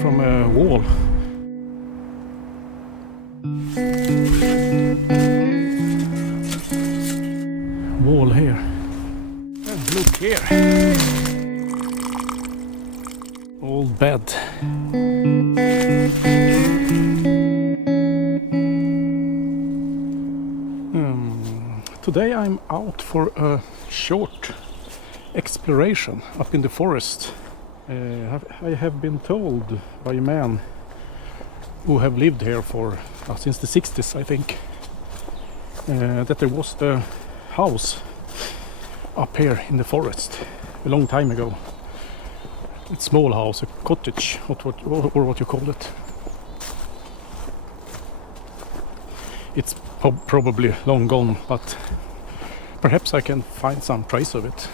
from a wall. Wall here. And look here. Old bed. Today I'm out for a short exploration up in the forest. I have been told by a man who have lived here for since the 60s, I think, that there was a house up here in the forest a long time ago. It's a small house, a cottage, or what you call it. It's probably long gone, but perhaps I can find some trace of it.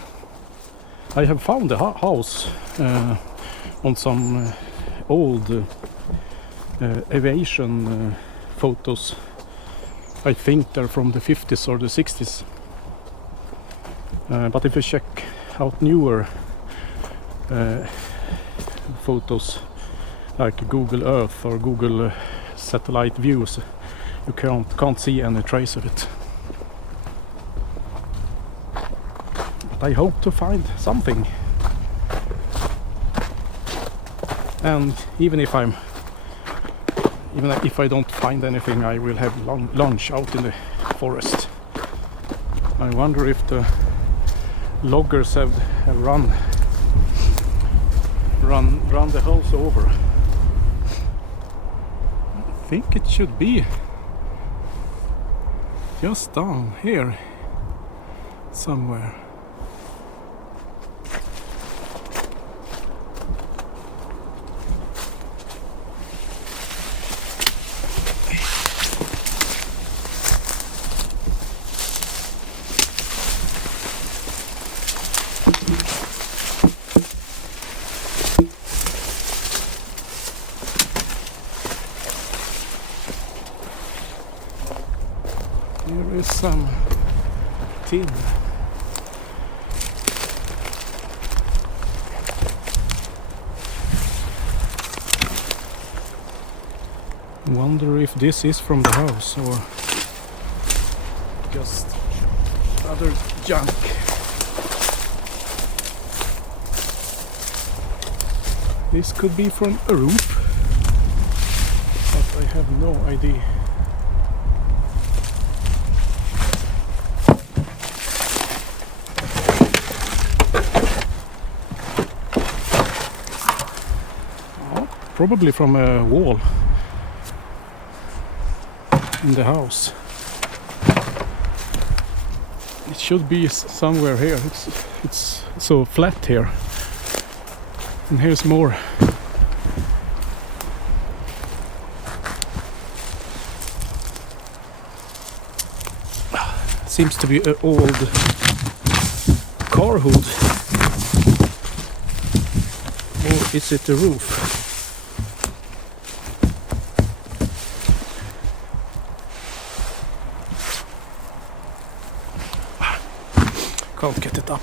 I have found the house on some old aviation photos. I think they're from the 50s or the 60s. But if you check out newer photos like Google Earth or Google satellite views, you can't see any trace of it. But I hope to find something. And even if I don't find anything, I will have lunch out in the forest. I wonder if the loggers have run the house over. I think it should be just down here somewhere. Here is some tin. Wonder if this is from the house or just other junk. This could be from a roof, but I have no idea. Probably from a wall in the house. It should be somewhere here. It's so flat here. And here's more. Seems to be an old car hood. Or is it the roof? Can't get it up.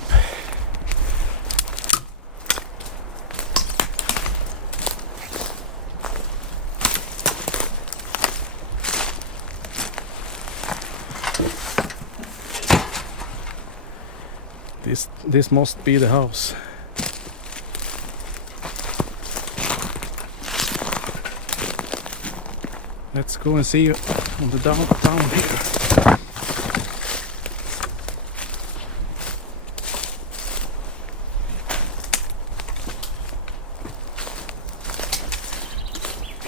This must be the house. Let's go and see on the down here.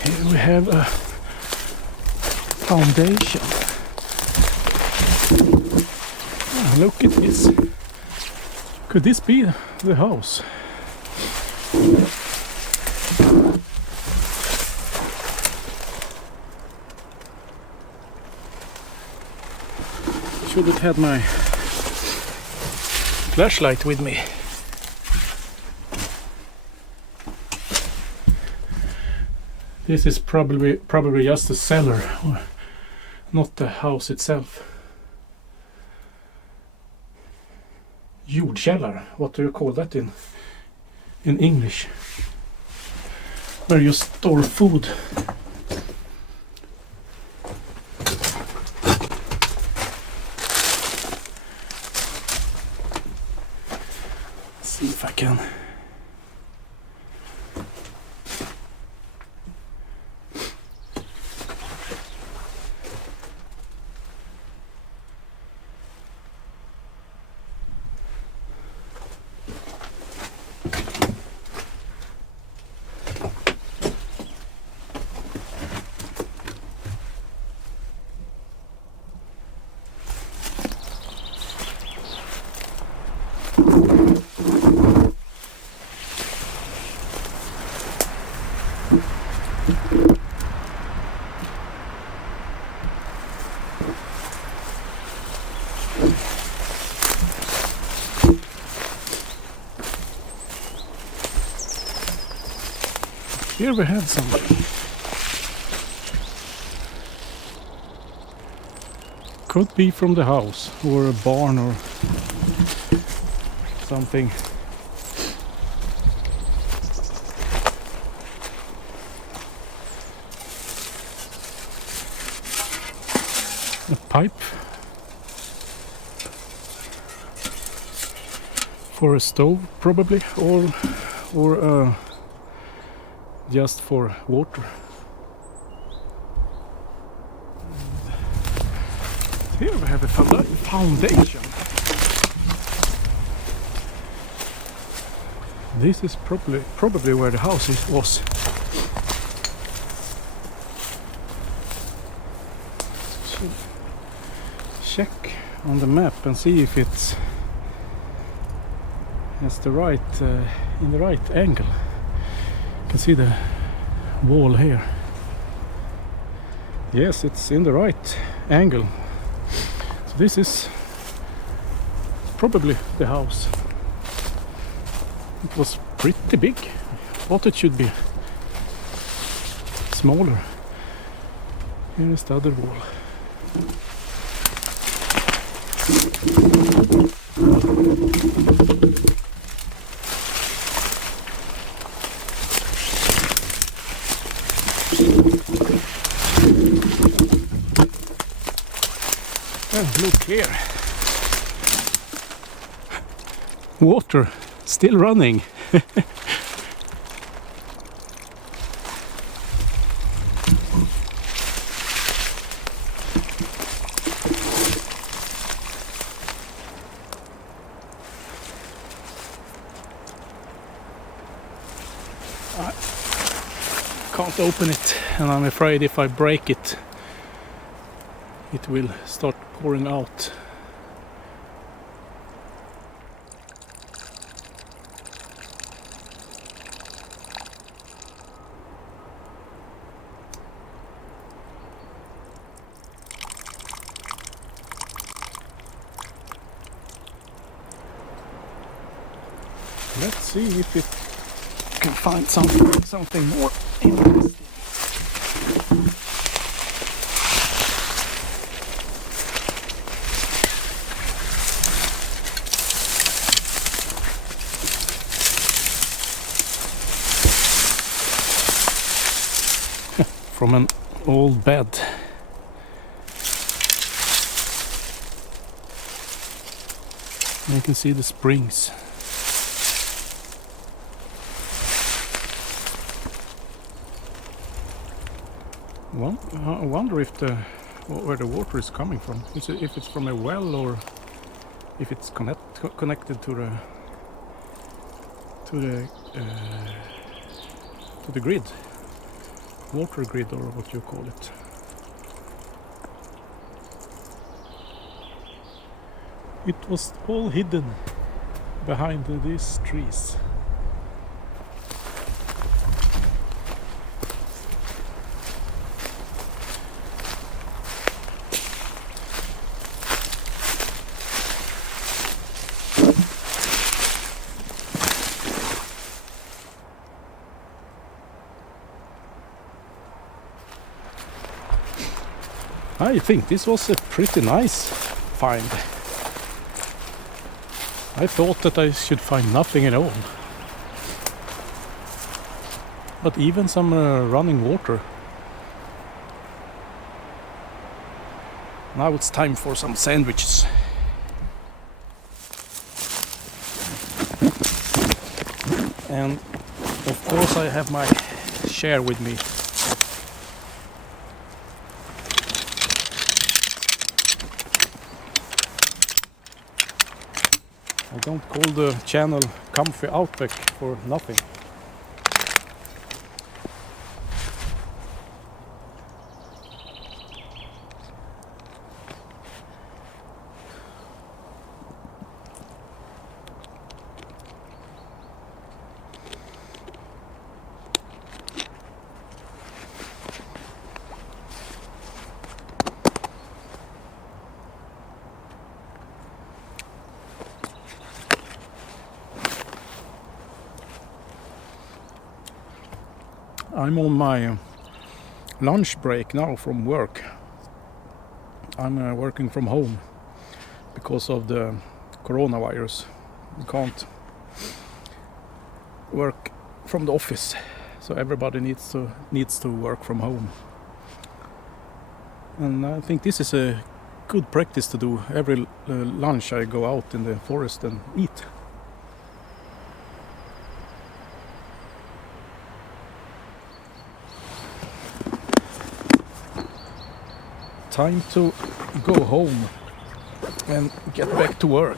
Here we have a foundation. Oh, look at this. Could this be the house? Should have had my flashlight with me. This is probably just a cellar, or not the house itself. Jordkällare, what do you call that in English? where you store food. See if I can. Here we had something. Could be from the house or a barn or something. A pipe for a stove probably, or just for water. Here we have a foundation. This is probably where the house was. So check on the map and see if it's the right in the right angle. You can see the wall here. Yes, it's in the right angle. So this is probably the house. It was pretty big. Thought it should be smaller. Here is the other wall. Oh, look here. Water still running. I can't open it, and I'm afraid if I break it, it will start pouring out. Let's see if it can find something more interesting. From an old bed. You can see the springs. Well, I wonder if where the water is coming from. If it's from a well or if it's connected to the grid, water grid, or what you call it. It was all hidden behind these trees. I think this was a pretty nice find. I thought that I should find nothing at all. but even some running water. Now it's time for some sandwiches. And of course I have my share with me. I don't call the channel Comfy Outback for nothing. I'm on my lunch break now from work. I'm working from home because of the coronavirus. You can't work from the office, so everybody needs to work from home. And I think this is a good practice to do. Every lunch I go out in the forest and eat. Time to go home and get back to work.